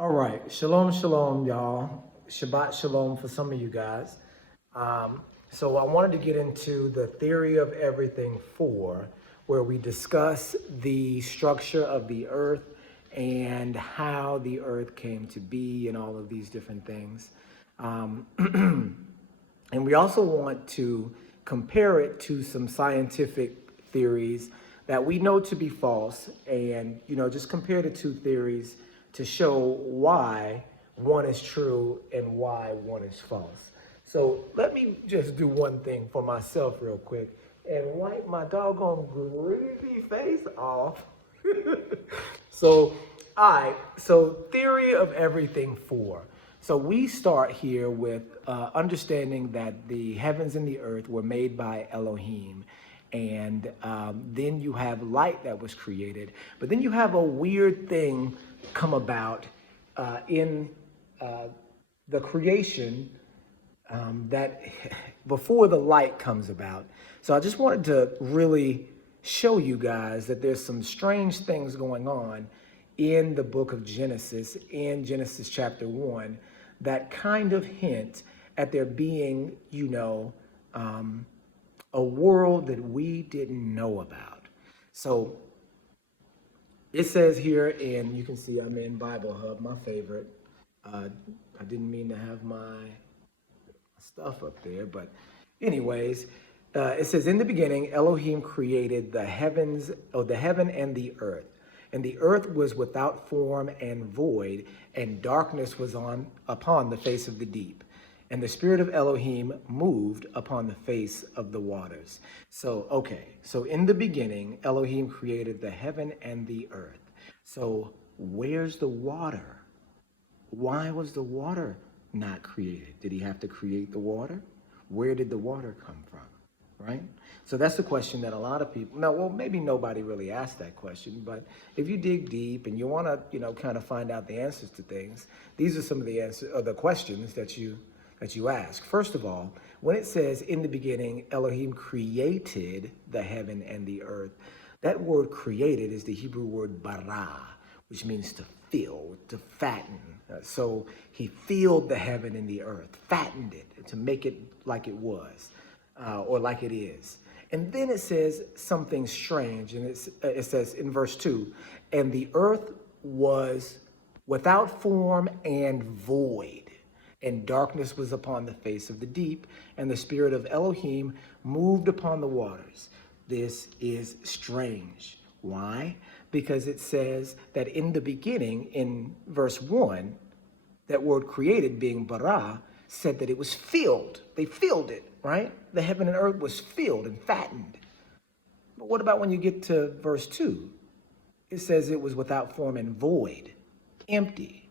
All right, shalom, shalom, y'all. Shabbat shalom for some of you guys. So I wanted to get into the theory of everything four, where we discuss the structure of the earth and how the earth came to be and all of these different things. Um, and we also want to compare it to some scientific theories that we know to be false, and just compare the two theories to show why one is true and why one is false. So let me just do one thing for myself real quick and wipe my doggone greasy face off. So, all right. So, theory of everything four. So, we start here with understanding that the heavens and the earth were made by Elohim. And then you have light that was created. But then you have a weird thing come about in the creation that before the light comes about. So I just wanted to really show you guys that there's some strange things going on in the book of Genesis, in Genesis chapter 1, that kind of hint at there being, a world that we didn't know about. So it says here, and you can see I'm in Bible Hub, my favorite. I didn't mean to have my stuff up there, but anyways, it says, in the beginning, Elohim created the heavens, or the heaven and the earth. And the earth was without form and void, and darkness was upon the face of the deep. And the spirit of Elohim moved upon the face of the waters. So, okay, so in the beginning, Elohim created the heaven and the earth. So where's the water? Why was the water not created? Did he have to create the water? Where did the water come from? Right? So that's the question that a lot of people, now, well, maybe nobody really asked that question, but if you dig deep and you want to, kind of find out the answers to things, these are some of the answers, or the questions that you ask. First of all, when it says in the beginning, Elohim created the heaven and the earth, that word created is the Hebrew word bara, which means to fill, to fatten. So he filled the heaven and the earth, fattened it to make it like it was, or like it is. And then it says something strange, and it says in verse 2, and the earth was without form and void, and darkness was upon the face of the deep, and the spirit of Elohim moved upon the waters. This is strange. Why? Because it says that in the beginning, in verse 1, that word created, being bara, said that it was filled. They filled it, right? The heaven and earth was filled and fattened. But what about when you get to verse 2? It says it was without form and void, empty.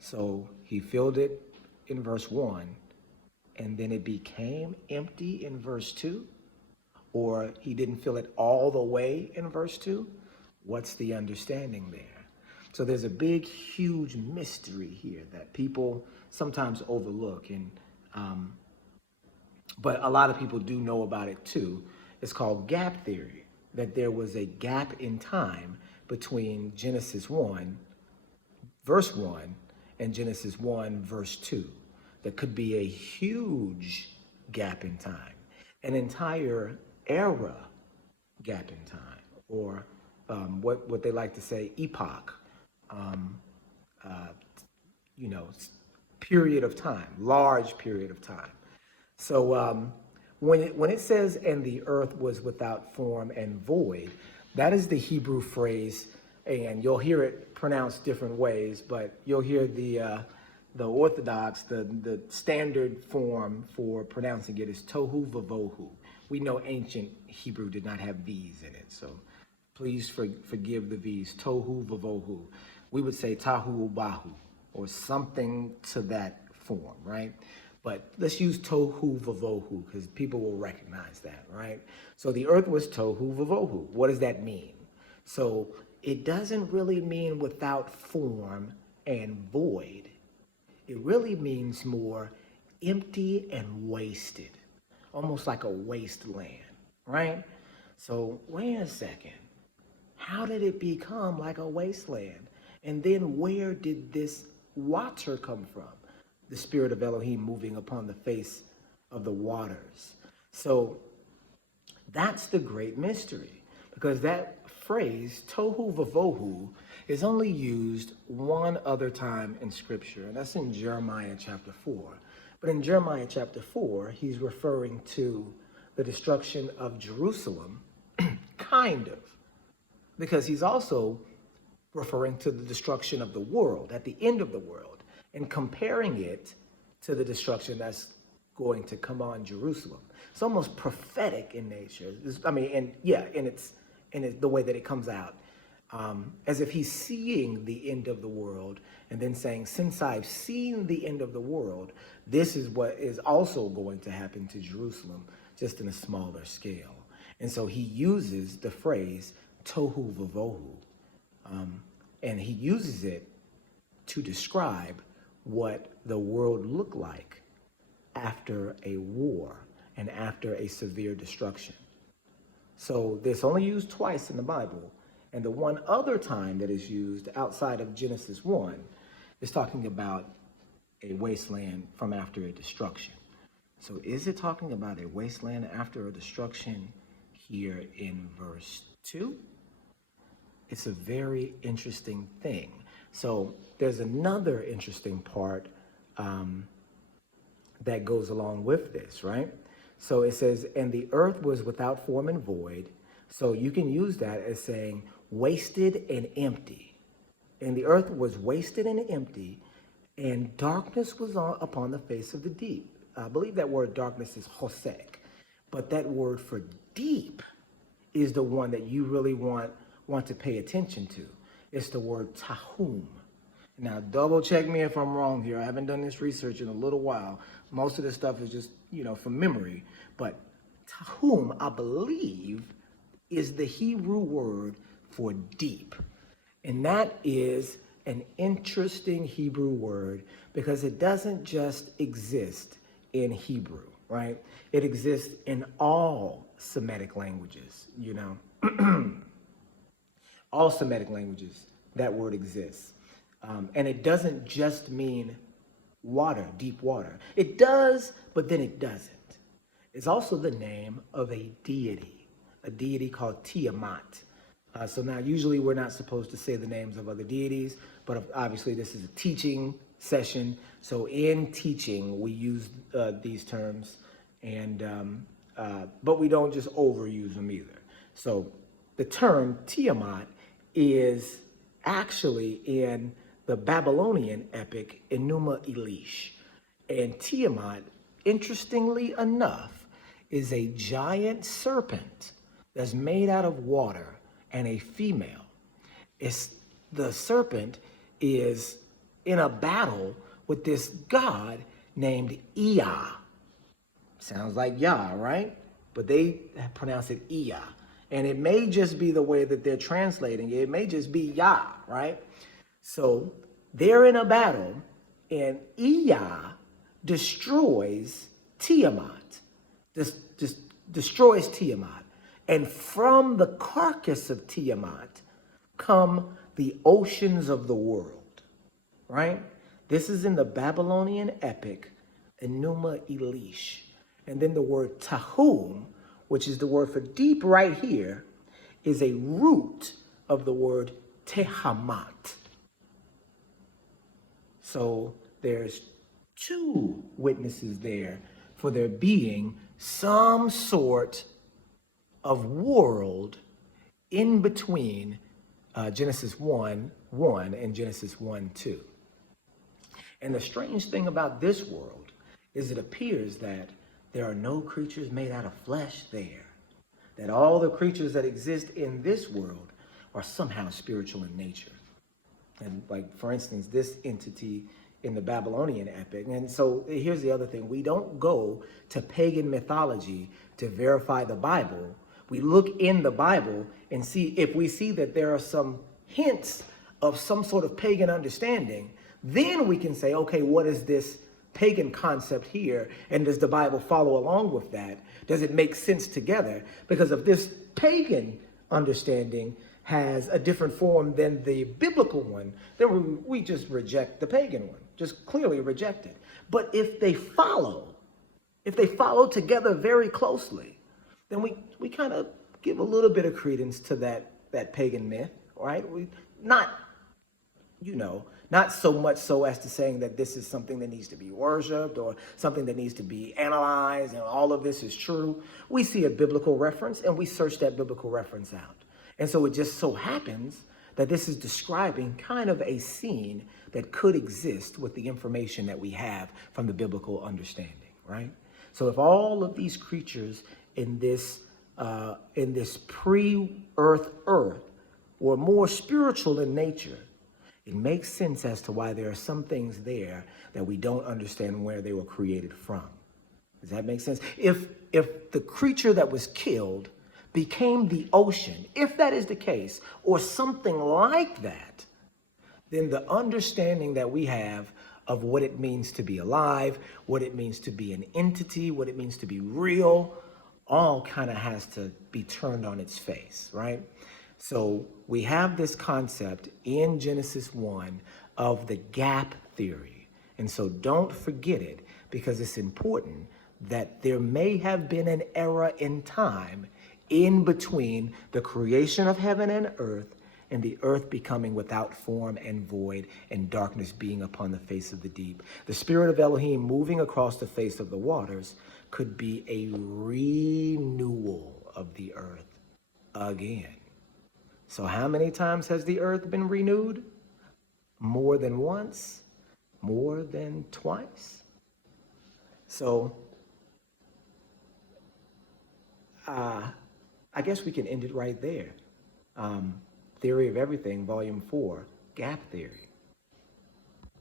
So he filled it in verse 1, and then it became empty in verse 2? Or he didn't fill it all the way in verse 2? What's the understanding there? So there's a big, huge mystery here that people sometimes overlook, and but a lot of people do know about it too. It's called gap theory, that there was a gap in time between Genesis 1, verse 1, and Genesis 1, verse 2. That could be a huge gap in time, an entire era gap in time, or what they like to say, epoch, um, uh, you know, period of time, large period of time. So when it says, and the earth was without form and void, that is the Hebrew phrase, and you'll hear it pronounced different ways, but you'll hear the orthodox, the standard form for pronouncing it is tohu vavohu. We know ancient Hebrew did not have V's in it, so please forgive the V's. Tohu vavohu. We would say tahu ubahu, or something to that form, right? But let's use tohu vavohu because people will recognize that, right? So the earth was tohu vavohu. What does that mean? So it doesn't really mean without form and void. It really means more empty and wasted, almost like a wasteland, right? So wait a second. How did it become like a wasteland? And then where did this water come from? The spirit of Elohim moving upon the face of the waters. So that's the great mystery, because that phrase, tohu vavohu, is only used one other time in Scripture, and that's in Jeremiah chapter 4. But in Jeremiah chapter 4, he's referring to the destruction of Jerusalem, kind of, because he's also referring to the destruction of the world, at the end of the world, and comparing it to the destruction that's going to come on Jerusalem. It's almost prophetic in nature. In the way that it comes out, as if he's seeing the end of the world and then saying, since I've seen the end of the world, this is what is also going to happen to Jerusalem, just in a smaller scale. And so he uses the phrase tohu vavohu, and he uses it to describe what the world looked like after a war and after a severe destruction. So this only used twice in the Bible, and the one other time that is used outside of Genesis 1 is talking about a wasteland from after a destruction. So is it talking about a wasteland after a destruction here in verse 2? It's a very interesting thing. So there's another interesting part that goes along with this, right? So it says, and the earth was without form and void. So you can use that as saying wasted and empty. And the earth was wasted and empty, and darkness was upon the face of the deep. I believe that word darkness is hosek, but that word for deep is the one that you really want to pay attention to. It's the word tahum. Now, double check me if I'm wrong here. I haven't done this research in a little while. Most of this stuff is just, from memory. But tahum, I believe, is the Hebrew word for deep. And that is an interesting Hebrew word because it doesn't just exist in Hebrew, right? It exists in all Semitic languages, all Semitic languages, that word exists. And it doesn't just mean water, deep water. It does, but then it doesn't. It's also the name of a deity called Tiamat. So now usually we're not supposed to say the names of other deities, but obviously this is a teaching session. So in teaching, we use these terms, but we don't just overuse them either. So the term Tiamat is actually in the Babylonian epic Enuma Elish. And Tiamat, interestingly enough, is a giant serpent that's made out of water and a female. The serpent is in a battle with this god named Ea. Sounds like Yah, right? But they pronounce it Ea. And it may just be the way that they're translating it. It may just be Yah, right? So they're in a battle, and Ea destroys Tiamat. Just destroys Tiamat. And from the carcass of Tiamat come the oceans of the world, right? This is in the Babylonian epic Enuma Elish. And then the word tahum, which is the word for deep right here, is a root of the word tehamat. So there's two witnesses there for there being some sort of world in between Genesis 1:1 and Genesis 1:2. And the strange thing about this world is it appears that there are no creatures made out of flesh there. That all the creatures that exist in this world are somehow spiritual in nature. And like, for instance, this entity in the Babylonian epic. And so here's the other thing. We don't go to pagan mythology to verify the Bible. We look in the Bible and see if we see that there are some hints of some sort of pagan understanding, then we can say, okay, what is this pagan concept here? And does the Bible follow along with that? Does it make sense together? Because if this pagan understanding has a different form than the biblical one, then we just reject the pagan one, just clearly reject it. But if they follow together very closely, then we kind of give a little bit of credence to that pagan myth, right? We not not so much so as to saying that this is something that needs to be worshiped or something that needs to be analyzed and all of this is true. We see a biblical reference and we search that biblical reference out. And so it just so happens that this is describing kind of a scene that could exist with the information that we have from the biblical understanding, right? So if all of these creatures in this pre-earth earth were more spiritual in nature, it makes sense as to why there are some things there that we don't understand where they were created from. Does that make sense? If the creature that was killed became the ocean, if that is the case, or something like that, then the understanding that we have of what it means to be alive, what it means to be an entity, what it means to be real, all kind of has to be turned on its face, right? So we have this concept in Genesis 1 of the gap theory. And so don't forget it, because it's important that there may have been an era in time in between the creation of heaven and earth and the earth becoming without form and void and darkness being upon the face of the deep. The spirit of Elohim moving across the face of the waters could be a renewal of the earth again. So how many times has the earth been renewed? More than once? More than twice? So I guess we can end it right there. Theory of Everything, Volume 4, Gap Theory.